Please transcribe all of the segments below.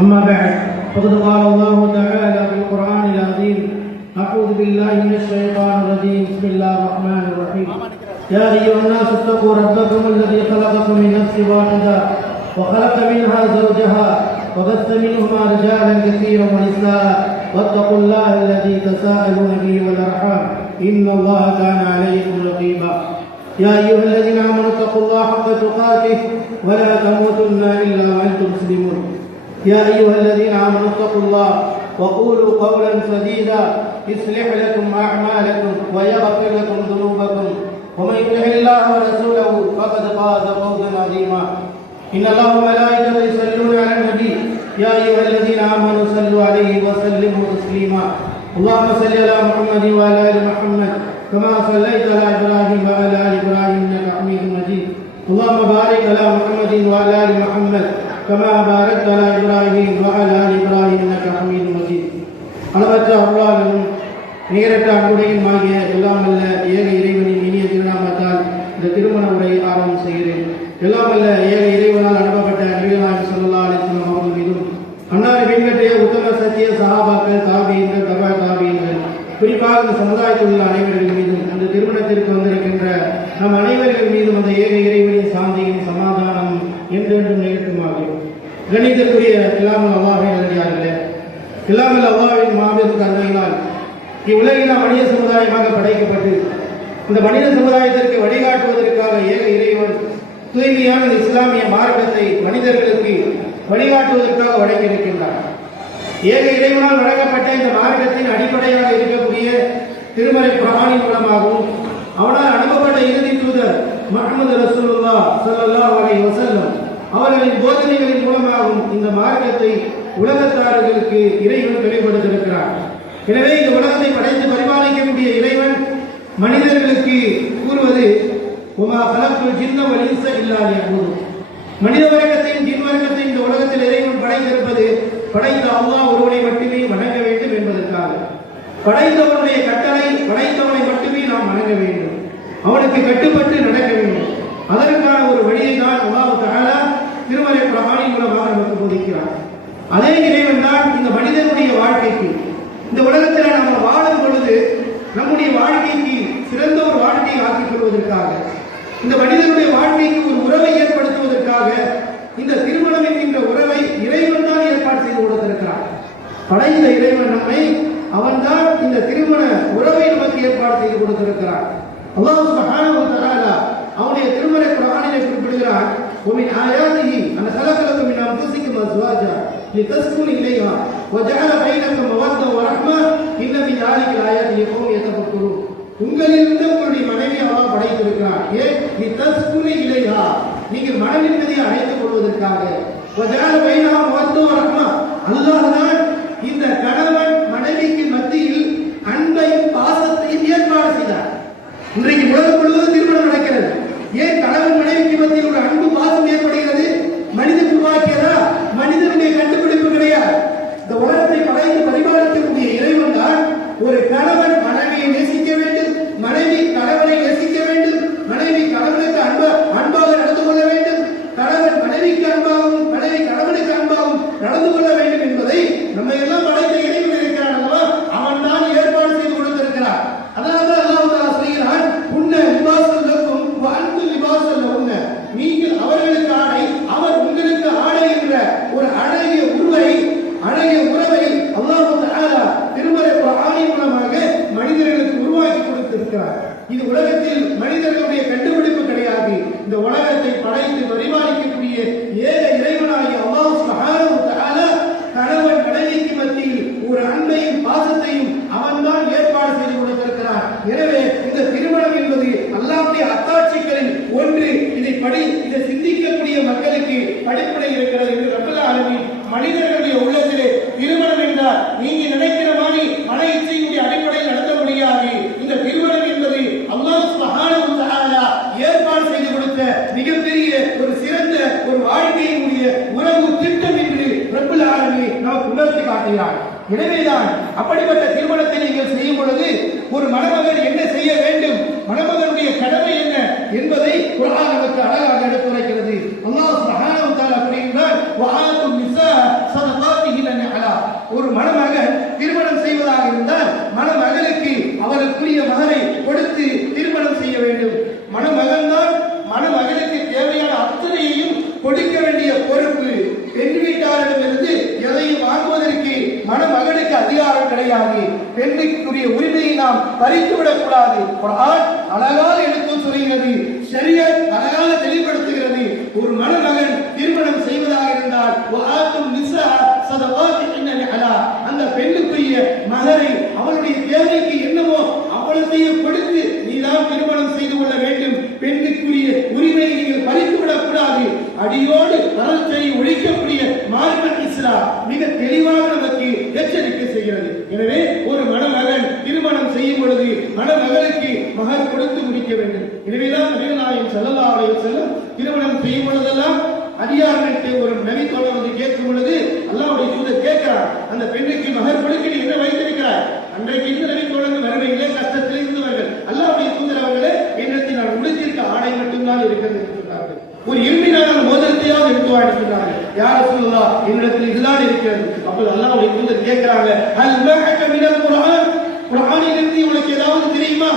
أما بعد فقد قال الله تعالى في القرآن العظيم: أعوذ بالله من الشيطان الرجيم. بسم الله الرحمن الرحيم. يا أيها الناس اتقوا ربكم الذي خلقكم من نفس واحدة وخلق منها زوجها وبث منهما رجالا كثيرا ونساء واتقوا الله الذي تساءلون به والأرحام إن الله كان عليكم رقيبا. يا أيها الذين آمنوا اتقوا الله حق تقاته ولا تموتن إلا وأنتم مسلمون. يا أيها الذين آمنوا اتقوا الله وقولوا قولا سديدا يصلح لكم أعمالكم ويغفر لكم ذنوبكم ومن يطع الله ورسوله فقد فاز فوزا عظيما. إن الله وملائكته يصلون على النبي يا أيها الذين آمنوا صلوا عليه وسلموا تسليما. اللهم صل على محمد وعلى آل محمد كما صليت على إبراهيم وعلى آل إبراهيم إنك حميد مجيد. اللهم بارك على محمد وعلى آل محمد كما باركت على إبراهيم وعلى آل إبراهيم إنك حميد مجيد. அளவற்ற அருளாளனும் நிகரற்ற அன்புடையுமாகிய எல்லாம் அல்ல ஏக இறைவனின் இனிய திருநாமத்தால் இந்த திருமண உரை ஆரம்பம் செய்கிறேன். எல்லாம் அல்ல ஏக இறைவனால் அனுப்பப்பட்ட நபிகள் நாயகம் ஸல்லல்லாஹு அலைஹி வஸல்லம் அவர்கள் மீதும் அன்னாரை பின்பற்றிய உத்தம சத்திய சஹாபாக்கள், தாபீன்கள், தபா தாபீன்கள், குறிப்பாக இந்த சமுதாயத்தில் உள்ள அனைவர்கள் மீதும் அந்த திருமணத்திற்கு வந்திருக்கின்ற நம் அனைவர்கள் மீதும் அந்த ஏக இறைவனின் சாந்தியும் சமாதானம் என்றென்றும் நிகழ்த்துமாகும். கணிதற்குரிய இல்லாமல் அல்லாஹ்வின் நல்லடியார்களே, இல்லாமல் அல்லாஹ்வின் மாபெரும் கருணையினால் இவ்வுலகில் மனித சமுதாயமாக படைக்கப்பட்டு இந்த மனித சமுதாயத்திற்கு வழிகாட்டுவதற்காக ஏக இறைவன் தூய்மையான இஸ்லாமிய மார்க்கத்தை மனிதர்களுக்கு வழிகாட்டுவதற்காக வழங்கியிருக்கின்றார். ஏக இறைவனால் வழங்கப்பட்ட இந்த மார்க்கத்தின் அடிப்படையாக இருக்கக்கூடிய திருமறை குர்ஆனின் மூலமாகவும் அவனால் அனுப்பப்பட்ட இறுதி தூதர் முஹம்மது ரசூலுல்லாஹ் ஸல்லல்லாஹு அலைஹி வஸல்லம் அவர்களின் போதனைகளின் மூலமாகவும் இந்த மார்க்கத்தை உலகத்தார்களுக்கு இறைவன் வெளிப்படுத்தியிருக்கிறார். எனவே இந்த உலகத்தை படைத்து பரிபாலிக்கக்கூடிய இறைவன் மனிதர்களுக்கு கூறுவது உமா கலப்புல் ஜின்ன வல் இன்ஸ இல்லா லியஅபுது. மனித வர்க்கத்தையும் ஜின் வர்க்கத்தையும் இந்த உலகத்தில் இறைவன் படைத்திருப்பது படைத்த அல்லாஹ் ஒருவனை மட்டுமே வணங்க வேண்டும் என்பதற்காக. படைத்தவனுடைய கட்டளை படைத்தவனை மட்டுமே நாம் வணங்க வேண்டும், அவனுக்கு கட்டுப்பட்டு நடக்க வேண்டும். அதற்கான ஒரு வழியை தான் அல்லாஹ் தஆலா திருமறை குர்ஆனின் மூலமாக நமக்கு போதிக்கிறார். அதே இறைவன் தான் இந்த மனிதனுடைய வாழ்க்கைக்கு, இந்த உலகத்தில் நாம் வாழும் பொழுது நம்முடைய வாழ்க்கைக்கு சிறந்த ஒரு வாழ்க்கையை ஆக்கிக் கொள்வதற்காக, இந்த மனிதனுடைய வாழ்க்கைக்கு ஒரு உறவை ஏற்படுத்துவதற்காக இந்த திருமணம் என்கின்ற உறவை இறைவன் தான் ஏற்பாடு செய்து கொடுத்திருக்கிறார். படைத்த இறைவன் நம்மை, அவன்தான் இந்த திருமண உறவை நமக்கு ஏற்பாடு செய்து கொடுத்திருக்கிறார். அல்லாஹ் சுப்ஹானஹு வ தஆலா அவனுடைய திருமறை குர்ஆனிலே குறிப்பிடுகிறான்: "வமின் ஆயாத்திஹி அன் ஸலகலக்கும் மின் அன்ஃபுசிக்கும் அஸ்வாஜா லிதஸ்குனு இலைஹா வஜஅல பைனக்கும் மவத்த வ ரஹ்மா இன்ன ஃபீ ஸாலிக ஆயாத்தின் லிகௌமின் யதஃபக்கரூன்." உங்களிலிருந்து உங்களுடைய மனைவி அல்லாஹ் படைத்திருக்கிறார். ஏன்? லிதஸ்குனு இலைஹா, நீங்கள் மன நிம்மதியை அடைத்துக் கொள்வதற்காக. வஜஅல பைனஹா மவத்த வ ரஹ்மா, அல்லாஹ் தான் இந்த கணவன் மனைவிக்கு மத்தியில் அன்பையும் பாசத்தையும் ஏற்பாடு செய்தார். இன்றைக்கு உலகம் முழுவதும் திருமணம் நடக்கிறது. ஏன் கணவன் மனைவிக்கு மத்தியில் ஒரு அன்பு பாசம் ஏற்படுகிறது? மனிதன் உருவாக்கியதா? மனிதனுடைய கண்டுபிடிப்பு கிடையாது. இந்த உலகத்தை படைத்து பரிபாலிக்கக்கூடிய இறைவன் தான் ஒரு கணவன் மனைவியை நேசிக்க வேண்டும், மனைவி கணவனை நேசிக்க வேண்டும், மனைவி கணவனுக்கு அன்பாக நடந்து கொள்ள வேண்டும், கணவன் மனைவிக்கு அன்பாகவும் மனைவி கணவனுக்கு அன்பாகவும் நடந்து கொள்ள வேண்டும் என்பதை நம்ம எல்லாம் படைத்த இறைவன் இருக்கிறான் அல்லவா, அவன் தான் ஏற்பாடு செய்து கொடுத்திருக்கிறார். அதனால்தான் அல்லாஹ் தஆலா சொல்கிறான்: "உன்ன லிபாஸுல் லக்கும் வ அன்தும் லிபாஸுல் லஹுன்ன." நீங்கள் அவர்களுக்கு ஆடை, அவர் உங்களுக்கு ஆடை என்ற ஒரு அழகிய உறவை அல்லாஹ் தஆலா திருமறை குர்ஆனின் மூலமாக மனிதர்களுக்கு உருவாக்கி கொடுத்திருக்கிறார். இது உலகத்தில் மனிதர்களுடைய கண்டுபிடிப்பு கிடையாது. இந்த உலகத்தை படைத்து பரிபாலிக்கக்கூடிய ஏக இறைவனாகிய அல்லாஹ் சுப்ஹானஹு வ தஆலா கணவன் மனைவிக்கு மத்தியில் ஒரு அன்பையும் பாசத்தையும் அவன்தான் ஏற்பாடு செய்து கொடுத்திருக்கிறார். எனவே இந்த திருமணம் என்பது அல்லாஹ்வுடைய அத்தாட்சிகளில் ஒன்று. இதை சிந்திக்கக்கூடிய மக்களுக்கு படிப்படை இருக்கிறது என்று ரப்பல் ஆலமீன் மனிதர்களுடைய உள்ளத்திலே திருமணம் என்றால் நீங்க நினைக்கிற மாதிரி மன இச்சையுடைய அடிப்படையில் நடத்த முடியாது. இந்த திருமணம் என்பது அல்லாஹ் சுப்ஹானஹு வ தஆலா ஏற்பாடு செய்து கொடுத்த மிகப்பெரிய ஒரு சிறந்த ஒரு வாழ்க்கையினுடைய உறவு திட்டம் என்று ரப்பல் ஆலமீன் நமக்கு உணர்த்தி காட்டுகிறார். எனவேதான் அப்படிப்பட்ட திருமணத்தை நீங்கள் செய்யும் பொழுது ஒரு மணமகன் என்ன செய்ய வேண்டும், மணமகனுடைய கடமை என்ன என்பதை குர்ஆன் நமக்கு அழகாக எடுத்துரைக்கிறது. அல்லாஹ் சுப்ஹானஹு வ தஆலா கூறுகிறார், வஆத்து நிஸா ஸதகாத்திஹின்ன நிஹலா. ஒரு மணமகன் திருமணம் செய்வதாக இருந்தால் மணமகளுக்கு அவருக்குரிய மகரை கொடுத்து திருமணம் செய்ய வேண்டும். மணமகன் தான் மணமகளுக்கு தேவையான அத்தனையையும் கொடுக்க வேண்டிய பொறுப்பு. பெண் வீட்டாரிடமிருந்து எதையும் வாங்குவதற்கு மணமகனுக்கு அதிகாரம் கிடையாது. பெண்ணுக்குரிய உரிமையை நாம் பறித்துவிடக் கூடாது. குர்ஆன் அழகாக எடுத்து சொல்கிறது, ஷரியத் அழகாக தெளிவுபடுத்துகிறது. ஒரு மணமகன் திருமணம் செய்வதாக இருந்தால் வஆத்துன் நிஸா ஸதகாத்திஹின்ன நிஹலா, அந்த பெண்ணுக்குரிய மகரை அவளுடைய தேவைக்கு என்னவோ அவ்வளத்தையும் கொடுத்து நீதான் திருமணம் செய்து கொள்ள வேண்டும். பெண்ணுக்குரிய உரிமையை நீங்கள் பறித்துவிடக் கூடாது. அடியோடு தரத்தை ஒழிக்கக்கூடிய மார்க்கம் இஸ்லாம் மிக தெளிவாக நமக்கு எச்சரிக்கை செய்கிறது. எனவே ஒரு மணமகன் திருமணம் செய்யும் பொழுது மணமகளுக்கு மகர் கொடுத்து முடிக்க வேண்டும். எனவேதான் நபிகள் நாயகம் ஸல்லல்லாஹு அலைஹி வஸல்லம் திருமணம் செய்யும் பொழுதெல்லாம் அடியார்கிட்ட ஒரு நபி தோழர் வந்து கேட்கும் பொழுது அல்லாஹ்வுடைய தூதர் கேட்கிறார், அந்த பெண்ணுக்கு மகர் கொடுக்க நீ என்ன வைத்திருக்கிறாய்? அன்றைக்கு இந்த நபி தோழர்கள் வறுமையிலே கஷ்டத்தில் இருந்தவர்கள். அல்லாஹ்வுடைய தூதர் அவர்களே, என்னிடத்தில் நான் உடுத்திருக்க ஆடை மட்டும்தான் இருக்கிறது என்று சொன்னார்கள். ஒரு இரும்பினான மோதிரத்தையாவது எடுத்து வாங்கி சொன்னார்கள். யா ரசூலுல்லாஹ், என்னிடத்தில் இதுதான் இருக்கிறது. அப்போது அல்லாஹ்வுடைய தூதர் கேட்கிறாங்க, அல் மஅக மினல் குர்ஆன், குர்ஆனிலிருந்து உனக்கு ஏதாவது தெரியுமா?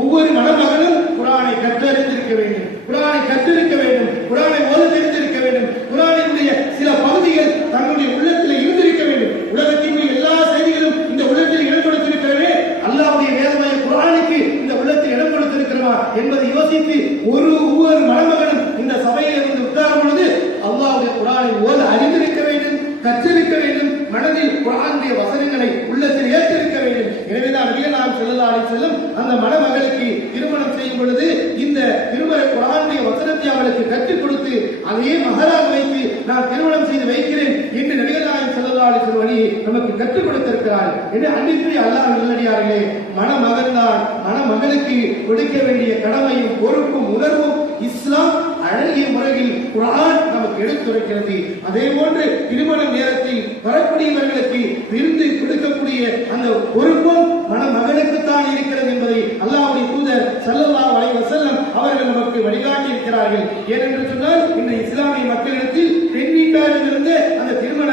ஒவ்வொரு மணமகனும் குர்ஆனை கற்றறிந்திருக்க வேண்டும், குர்ஆனை கற்றிருக்க வேண்டும், குர்ஆனை ஓத தெரிந்திருக்க வேண்டும், குர்ஆனினுடைய சில பகுதிகள் தன்னுடைய உள்ளத்தில் இருந்திருக்க வேண்டும். உலகத்தினுடைய எல்லா செய்திகளும் இந்த உள்ளத்தில் இடம் கொடுத்திருக்கிறவே, அல்லாஹ்வுடைய வேதമായ குர்ஆனுக்கு இந்த உள்ளத்தில் இடம் கொடுத்திருக்கிறதா என்பதை யோசித்து ஒவ்வொரு மணமகனும் இந்த சபையில் இருந்து உட்காரும் பொழுது அல்லாஹ்வுடைய குர்ஆனை ஓத அறிந்திருக்க வேண்டும், கற்றிருக்க வேண்டும், மனதில் குர்ஆனுடைய வசனங்களை உள்ளத்தில் ஏற்றிருக்க வேண்டும். எனவேதான் நபிகள் நாயகம் ஸல்லல்லாஹு அலைஹி வஸல்லம் அந்த மணமகளுக்கு திருமணம் செய்யும் பொழுது இந்த திருமண குர்ஆனுடைய வசனத்தை அவளுக்கு கற்றுக் கொடுத்து அதையே மகராக வைத்து நான் திருமணம் செய்து வைக்கிறேன் என்று நபிகள் நாயகம் ஸல்லல்லாஹு அலைஹி வஸல்லம் வழி நமக்கு கற்றுக் கொடுத்திருக்கிறார்கள். என்று அன்பிற்குரிய அல்லாஹ் நல்லடியார்களே, மணமகன் தான் மணமகளுக்கு கொடுக்க வேண்டிய கடமையும் பொறுப்பும் உணர்வும் இஸ்லாம் அழகிய முறையில் குர்ஆன் நமக்கு எடுத்துரைக்கிறது. அதே போன்று திருமண நேரத்தில் வரக்கூடியவர்களுக்கு விருந்து கொடுக்கக்கூடிய அந்த பொறுப்பும் மணமகனுக்கு தான் இருக்கிறது என்பதை அல்லாஹ்வுடைய தூதர் ஸல்லல்லாஹு அலைஹி வஸல்லம் அவர்கள் நமக்கு வழிகாட்டி இருக்கிறார்கள். ஏனென்று சொன்னால் இந்த இஸ்லாமிய மக்களிடத்தில் பெண் வீட்டாரிலிருந்து அந்த திருமண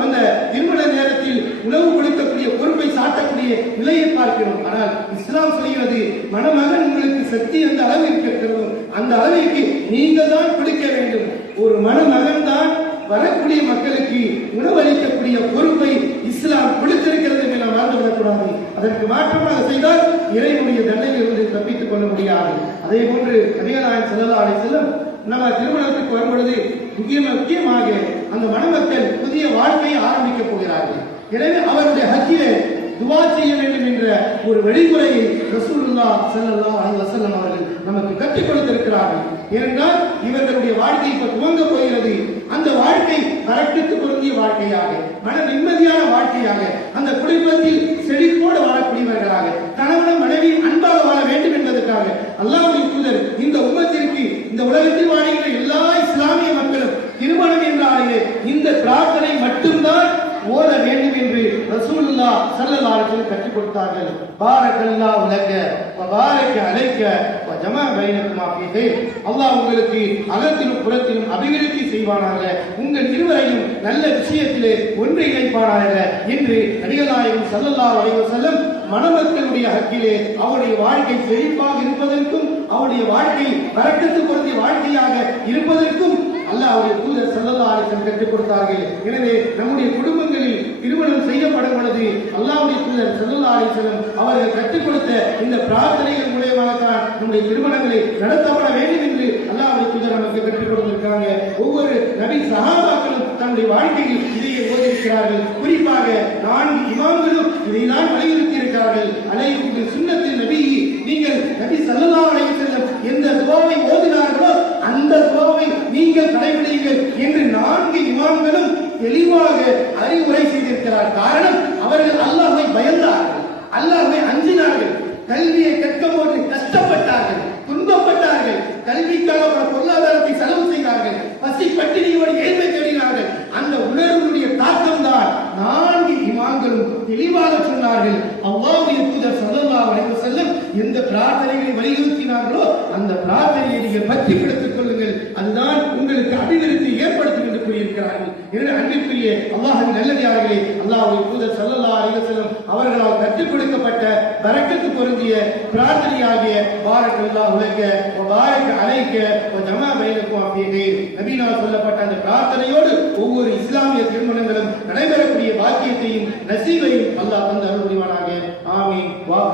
வந்த திருமண நேரத்தில் உணவு கொடுக்கக்கூடிய பொறுப்பை சாட்டக்கூடிய நிலையை பார்க்கிறோம். ஆனால் இஸ்லாம் சொல்கிறது, மணமகன் உங்களுக்கு சக்தி எந்த அளவிற்கு இருக்கிறதோ அந்த அளவிற்கு நீங்கள் தான் கொடுக்க வேண்டும். ஒரு மணமகன் தான் வரக்கூடிய மக்களுக்கு உணவளிக்கக்கூடிய பொறுப்பை இஸ்லாம் கொடுத்திருக்கிறது என்று நாம் மறந்துவிடக்கூடாது. அதற்கு மாற்றமாக செய்தால் இறைவனுடைய தண்டனையிலிருந்து தப்பித்துக் கொள்ள முடியாது. அதே போன்று நபிகள் நாயகம் ஸல்லல்லாஹு அலைஹி வஸல்லம் நம்ம திருமணத்துக்கு வரும்பொழுது முக்கியமாக அந்த மணமக்கள் புதிய வாழ்க்கையை ஆரம்பிக்கப் போகிறார்கள். எனவே அவருடைய ஹஜ்ஜிலே துஆ செய்ய வேண்டும் என்ற ஒரு வழிமுறையை ரசூலுல்லாஹ் ஸல்லல்லாஹு அலைஹி வஸல்லம் அவர்கள் நமக்கு கற்றுக் கொடுத்திருக்கிறார்கள். ஏனென்றால் இவர்களுடைய வாழ்க்கை இப்ப துவங்க போகிறது. அந்த வாழ்க்கை கரெக்டுக்கு பொருந்திய வாழ்க்கையாக, மன நிம்மதியான வாழ்க்கையாக, அந்த குடும்பத்தில் செழிப்போடு வாழக்கூடியவர்களாக, கணவன் மனைவி அன்பாக வாழ வேண்டும் என்பதற்காக அல்லாஹ்வுடைய தூதர் இந்த உம்மத்திற்கு, இந்த உலகத்தில் வாழ்கிற எல்லா இஸ்லாமிய மக்களும் திருமணம் என்றாலே இந்த பிரார்த்தனை மட்டும்தான் ஓத வேண்டும் என்று ரசூலுல்லாஹ் ஸல்லல்லாஹு அலைஹி வஸல்லம் கற்றுக் கொடுத்தார்கள். பாரக்கல்லாஹு லக வ பாரக அலைக வ ஜமா பைனகுமா ஃபீ கைர். அல்லாஹ் உங்களுக்கு அகத்திலும் புறத்திலும் அபிவிருத்தி செய்வானாக, உங்கள் இருவரையும் நல்ல விஷயத்திலே ஒன்றிணைப்பானாக என்று நபிகள் நாயகம் ஸல்லல்லாஹு அலைஹி வஸல்லம் மணமக்களுடைய ஹக்கிலே அவருடைய வாழ்க்கை செழிப்பாக இருப்பதற்கும் அவருடைய வாழ்க்கை பரக்கத்து பொருந்திய வாழ்க்கையாக இருப்பதற்கும் அல்லாஹ்வுடைய தூதர் ஸல்லல்லாஹு அலைஹி வஸல்லம் கற்றுக் கொடுத்தார்கள். எனவே நம்முடைய குடும்பங்களில் திருமணம் செய்யப்படும் பொழுது அல்லாஹ்வுடைய தூதர் ஸல்லல்லாஹு அலைஹி வஸல்லம் அவர்கள் கற்றுக் கொடுத்த இந்த பிரார்த்தனைகள் மூலமாக தான் நம்முடைய திருமணங்களை நடத்தப்பட வேண்டும் என்று அல்லாஹ்வுடைய தூதர் நமக்கு கற்றுக் கொடுத்திருக்காங்க. ஒவ்வொரு நபி சஹாபாக்களும் தன்னுடைய வாழ்க்கையில் இதையே ஓதியிருக்கிறார்கள். குறிப்பாக 4 இமாம்களும் இதைதான் வலியுறுத்தி இருக்கிறார்கள். அலைஹி சுன்னத்தில் நபி, நீங்கள் நபி ஸல்லல்லாஹு அலைஹி வஸல்லம் எந்த துஆவை ஓதினார்களோ அந்த துஆவை நீங்கள் கடைபிடிங்கள் என்று 4 இமாம்களும் தெளிவாக அறிவுரை செய்திருக்கிறார். காரணம், அவர்கள் அல்லாஹ்வை பயந்தார்கள், அல்லாஹ்வை அஞ்சினார்கள், கல்வியை கற்கும் போது கஷ்டப்பட்டார்கள், துன்பப்பட்டார்கள், கல்விக்காக பொருளாதாரத்தை செலவு செய்தார்கள், பசி பட்டினியோடு ஏழ்மை தேடினார்கள். அந்த உணர்வுடைய தாக்கம் தான் 4 இமாம்கள் சொன்னார்கள், அல்லாஹ்வுடைய தூதர் ஸல்லல்லாஹு அலைஹி வஸல்லம் எந்த பிரார்த்தனைகளை வலியுறுத்தினார்களோ அந்த பிரார்த்தனையை நீங்கள் பற்றி பிடித்துக் கொள்ளுங்கள், அதுதான் உங்களுக்கு அபிவிருத்தி ஏற்படுத்தும் என்று கூறியிருக்கிறார்கள். எனவே அன்பிற்குரிய அல்லாஹ்வின் நல்லடியார்களே, அல்லாஹ்வுடைய தூதர் ஸல்லல்லாஹு அலைஹி வஸல்லம் அவர்களால் கற்றுக் கொடுக்கப்பட்ட பரக்கத்து பொருந்திய பிரார்த்தனையாகிய பாரக்கல்லாஹு லக்க வ பாரக அலைக்க வ ஜமா பைனக்கும் ஃபீ கைர், நபியினால் சொல்லப்பட்ட அந்த பிரார்த்தனையோடு ஒவ்வொரு இஸ்லாமிய திருமணங்களும் நடைபெறக்கூடிய பாக்கியத்தையும் நசீபையும் அல்லாஹ் தந்து அருள் புரிவானாக. ஆமீன். வாஹ்